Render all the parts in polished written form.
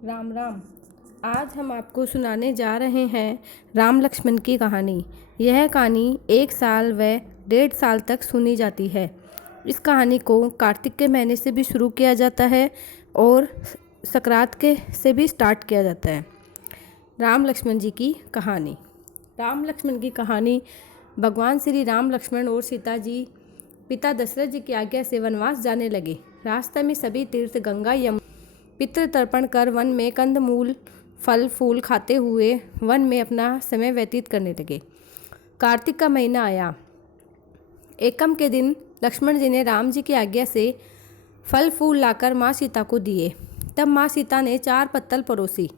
राम राम। आज हम आपको सुनाने जा रहे हैं राम लक्ष्मण की कहानी। यह कहानी 1 साल व 1.5 साल तक सुनी जाती है। इस कहानी को कार्तिक के महीने से भी शुरू किया जाता है और सकरात के से भी स्टार्ट किया जाता है। राम लक्ष्मण जी की कहानी। राम लक्ष्मण की कहानी भगवान श्री राम लक्ष्मण और सीता जी पिता दशरथ जी की आज्ञा से वनवास जाने लगे। रास्ते में सभी तीर्थ गंगा यमुना पितृ तर्पण कर वन में कंदमूल फल फूल खाते हुए वन में अपना समय व्यतीत करने लगे। कार्तिक का महीना आया। एकम के दिन लक्ष्मण जी ने राम जी की आज्ञा से फल फूल लाकर माँ सीता को दिए। तब माँ सीता ने 4 पत्तल परोसी।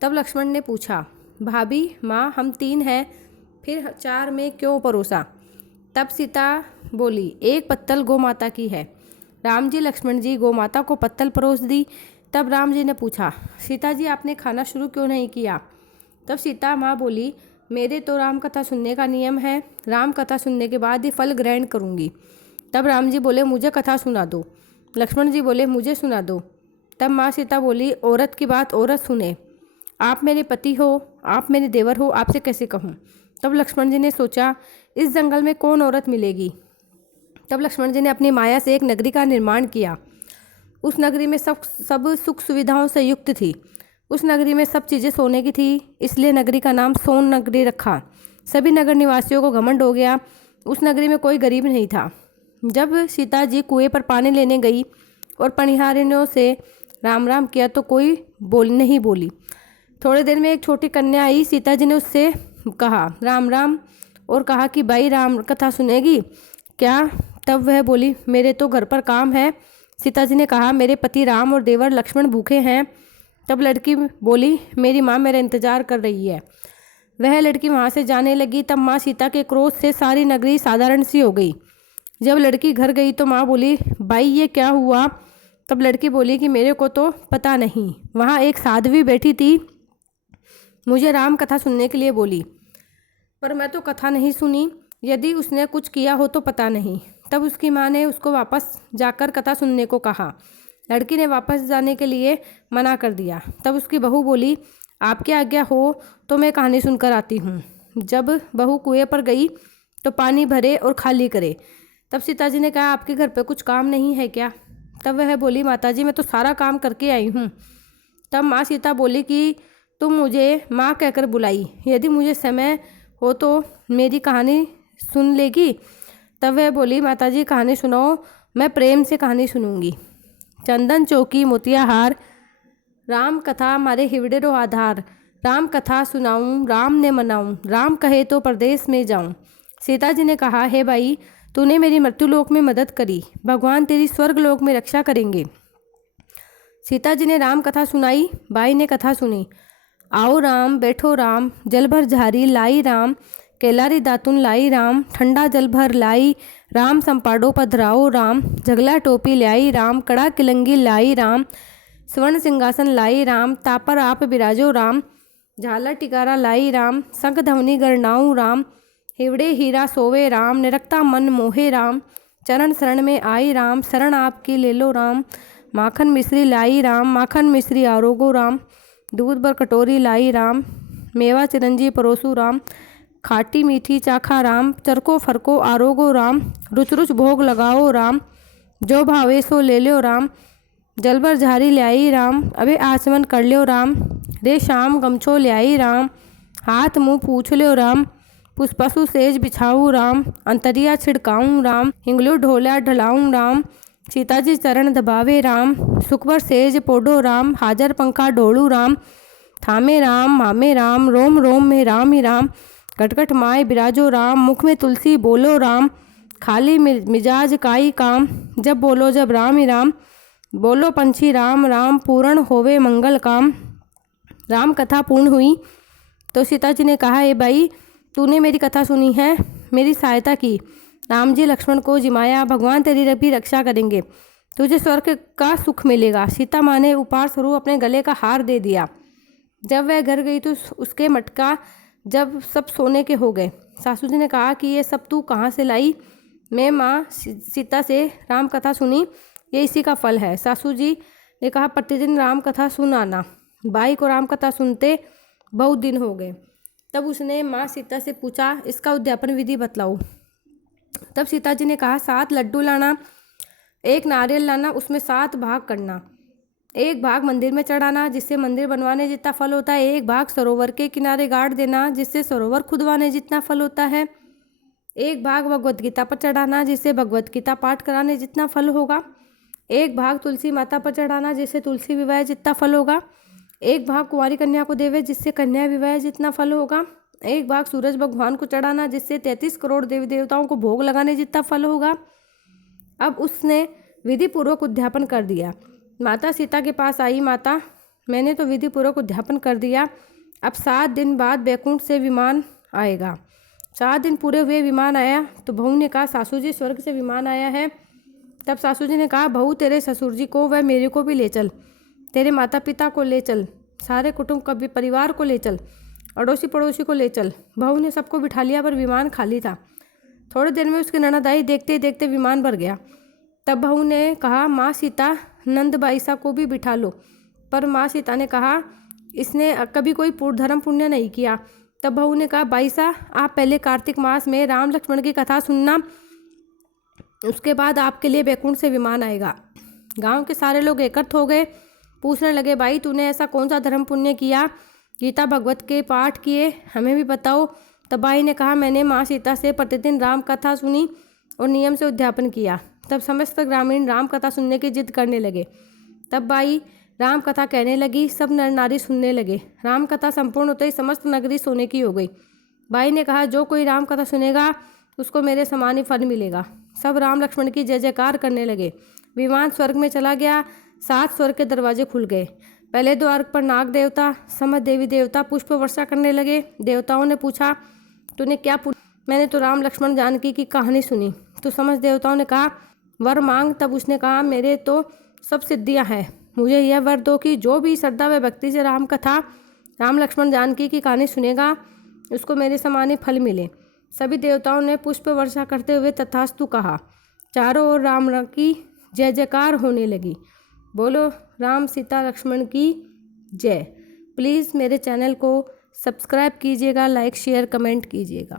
तब लक्ष्मण ने पूछा, भाभी माँ हम 3 हैं, फिर 4 में क्यों परोसा? तब सीता बोली, 1 पत्तल गौ माता की है। राम जी लक्ष्मण जी गौ माता को पत्तल परोस दी। तब राम जी ने पूछा, सीता जी आपने खाना शुरू क्यों नहीं किया? तब सीता माँ बोली, मेरे तो राम कथा सुनने का नियम है, राम कथा सुनने के बाद ही फल ग्रहण करूँगी। तब राम जी बोले, मुझे कथा सुना दो। लक्ष्मण जी बोले, मुझे सुना दो। तब माँ सीता बोली, औरत की बात औरत सुने, आप मेरे पति हो, आप मेरे देवर हो, आपसे कैसे कहूँ? तब लक्ष्मण जी ने सोचा, इस जंगल में कौन औरत मिलेगी? तब लक्ष्मण जी ने अपनी माया से एक नगरी का निर्माण किया। उस नगरी में सब सुख सुविधाओं से युक्त थी। उस नगरी में सब चीज़ें सोने की थी, इसलिए नगरी का नाम सोन नगरी रखा। सभी नगर निवासियों को घमंड हो गया। उस नगरी में कोई गरीब नहीं था। जब सीता जी कुएं पर पानी लेने गई और पनिहारियों से राम राम किया तो कोई नहीं बोली। थोड़ी देर में एक छोटी कन्या आई। सीता जी ने उससे कहा राम राम और कहा कि भाई राम कथा सुनेगी क्या? तब वह बोली, मेरे तो घर पर काम है। सीता जी ने कहा, मेरे पति राम और देवर लक्ष्मण भूखे हैं। तब लड़की बोली, मेरी माँ मेरा इंतजार कर रही है। वह लड़की वहाँ से जाने लगी। तब माँ सीता के क्रोध से सारी नगरी साधारण सी हो गई। जब लड़की घर गई तो माँ बोली, भाई ये क्या हुआ? तब लड़की बोली कि मेरे को तो पता नहीं, वहाँ एक साध्वी बैठी थी, मुझे राम कथा सुनने के लिए बोली, पर मैं तो कथा नहीं सुनी। यदि उसने कुछ किया हो तो पता नहीं। तब उसकी माँ ने उसको वापस जाकर कथा सुनने को कहा। लड़की ने वापस जाने के लिए मना कर दिया। तब उसकी बहू बोली, आपकी आज्ञा हो तो मैं कहानी सुनकर आती हूँ। जब बहू कुएं पर गई तो पानी भरे और खाली करे। तब सीता जी ने कहा, आपके घर पे कुछ काम नहीं है क्या? तब वह बोली, माताजी मैं तो सारा काम करके आई हूँ। तब माँ सीता बोली कि तुम मुझे माँ कहकर बुलाई, यदि मुझे समय हो तो मेरी कहानी सुन लेगी? तब वह बोली, माताजी कहानी सुनाओ, मैं प्रेम से कहानी सुनूंगी। चंदन चौकी मोतियाहार, राम कथा मारे हिवड़े रो आधार। राम कथा सुनाऊं राम ने मनाऊं, राम कहे तो परदेश में जाऊं। सीता जी ने कहा, हे भाई तूने मेरी मृत्युलोक में मदद करी, भगवान तेरी स्वर्ग लोक में रक्षा करेंगे। सीता जी ने राम कथा सुनाई। भाई ने कथा सुनी। आओ राम बैठो राम, जल भर झारी लाई राम, केलारी दातुन लाई राम, ठंडा जल भर लाई राम, संपाड़ो पधराओ राम, जगला टोपी लाई राम, कड़ा किलंगी लाई राम, स्वर्ण सिंहासन लाई राम, तापर आप बिराजो राम, झालर टिकारा लाई राम, शंख ध्वनि गरनाऊ राम, हिवड़े हीरा सोवे राम, निरक्ता मन मोहे राम, चरण शरण में आई राम, शरण आपकी ले लो राम, माखन मिश्री लाई राम, माखन मिश्री आरोगो राम, दूध भर कटोरी लाई राम, मेवा चिरंजी परोसू राम, खाटी मीठी चाखा राम, चरको फरको आरोगो राम, रुच रुच भोग लगाओ राम, जो भावे सो ले लो राम, जलबर झारी ल्याई राम, अबे आचमन कर लो राम, रे शाम गमछो ल्याई राम, हाथ मुँह पूछ लो राम, पुष्पसु सेज बिछाऊँ राम, अंतरिया छिड़काऊँ राम, हिंगलू ढोला ढलाऊँ राम, सीता जी चरण दबावे राम, सुखबर सेज पोडो राम, हाजर पंखा डोलू राम, थामे राम मामे राम, रोम रोम में राम ही राम, गटगट माए बिराजो राम, मुख में तुलसी बोलो राम, खाली मिजाज काई काम, जब बोलो जब राम ही राम, बोलो पंछी राम राम, पूर्ण होवे मंगल काम। राम कथा पूर्ण हुई तो सीता जी ने कहा, ए भाई तूने मेरी कथा सुनी है, मेरी सहायता की, राम जी लक्ष्मण को जिमाया, भगवान तेरी भी रक्षा करेंगे, तुझे स्वर्ग का सुख मिलेगा। सीता माँ ने उपहार स्वरूप अपने गले का हार दे दिया। जब वह घर गई तो उसके मटका जब सब सोने के हो गए। सासू जी ने कहा कि ये सब तू कहाँ से लाई? मैं माँ सीता से राम कथा सुनी, ये इसी का फल है। सासू जी ने कहा, प्रतिदिन राम कथा सुन आना। बाई को राम कथा सुनते बहुत दिन हो गए। तब उसने माँ सीता से पूछा, इसका उद्यापन विधि बतलाओ। तब सीता जी ने कहा, 7 लड्डू लाना, 1 नारियल लाना, उसमें 7 भाग करना। 1 भाग मंदिर में चढ़ाना, जिससे मंदिर बनवाने जितना फल होता है। 1 भाग सरोवर के किनारे गाड़ देना, जिससे सरोवर खुदवाने जितना फल होता है। 1 भाग भगवत गीता पर चढ़ाना, जिससे भगवत गीता पाठ कराने जितना फल होगा। 1 भाग तुलसी माता पर चढ़ाना, जिससे तुलसी विवाह जितना फल होगा। 1 भाग कुंवारी कन्या को देवे, जिससे कन्या विवाह जितना फल होगा। 1 भाग सूरज भगवान को चढ़ाना, जिससे 33 करोड़ देवी देवताओं को भोग लगाने जितना फल होगा। अब उसने विधि पूर्वक उद्यापन कर दिया। माता सीता के पास आई, माता मैंने तो विधि पूर्वक उद्यापन कर दिया, अब 7 दिन बाद बैकुंठ से विमान आएगा। 7 दिन पूरे हुए, विमान आया तो बहू ने कहा, सासू जी स्वर्ग से विमान आया है। तब सासू जी ने कहा, बहू तेरे ससुर जी को व मेरे को भी ले चल, तेरे माता पिता को ले चल, सारे कुटुंब का भी परिवार को ले चल, अड़ोसी पड़ोसी को ले चल। बहू ने सबको बिठा लिया, पर विमान खाली था। थोड़ी देर में उसकी ननद आई, देखते ही देखते विमान भर गया। तब बहू ने कहा, माँ सीता नंद बाईसा को भी बिठा लो। पर माँ सीता ने कहा, इसने कभी कोई धर्म पुण्य नहीं किया। तब बहू ने कहा, बाईसा आप पहले कार्तिक मास में राम लक्ष्मण की कथा सुनना, उसके बाद आपके लिए बैकुंठ से विमान आएगा। गांव के सारे लोग एकत्र हो गए, पूछने लगे, भाई तूने ऐसा कौन सा धर्म पुण्य किया, गीता भगवत के पाठ किए, हमें भी बताओ। तब बाई ने कहा, मैंने माँ सीता से प्रतिदिन राम कथा सुनी और नियम से उद्यापन किया। तब समस्त ग्रामीण राम कथा सुनने की जिद करने लगे। तब बाई राम कथा कहने लगी, सब नर नारी सुनने लगे। राम कथा संपूर्ण होते ही समस्त नगरी सोने की हो गई। बाई ने कहा, जो कोई राम कथा सुनेगा उसको मेरे समान ही फल मिलेगा। सब राम लक्ष्मण की जय जयकार करने लगे। विमान स्वर्ग में चला गया। 7 स्वर्ग के दरवाजे खुल गए। पहले द्वार पर नाग देवता, समस्त देवी देवता पुष्प वर्षा करने लगे। देवताओं ने पूछा, तूने क्या मैंने तो राम लक्ष्मण जानकी की कहानी सुनी। तो समस्त देवताओं ने कहा, वर मांग। तब उसने कहा, मेरे तो सब सिद्धियां हैं, मुझे यह वर दो कि जो भी श्रद्धा व भक्ति से राम कथा, राम लक्ष्मण जानकी की कहानी सुनेगा, उसको मेरे समान ही फल मिले। सभी देवताओं ने पुष्प वर्षा करते हुए तथास्तु कहा। चारों ओर राम की जय जयकार होने लगी। बोलो राम सीता लक्ष्मण की जय। प्लीज़ मेरे चैनल को सब्सक्राइब कीजिएगा, लाइक शेयर कमेंट कीजिएगा।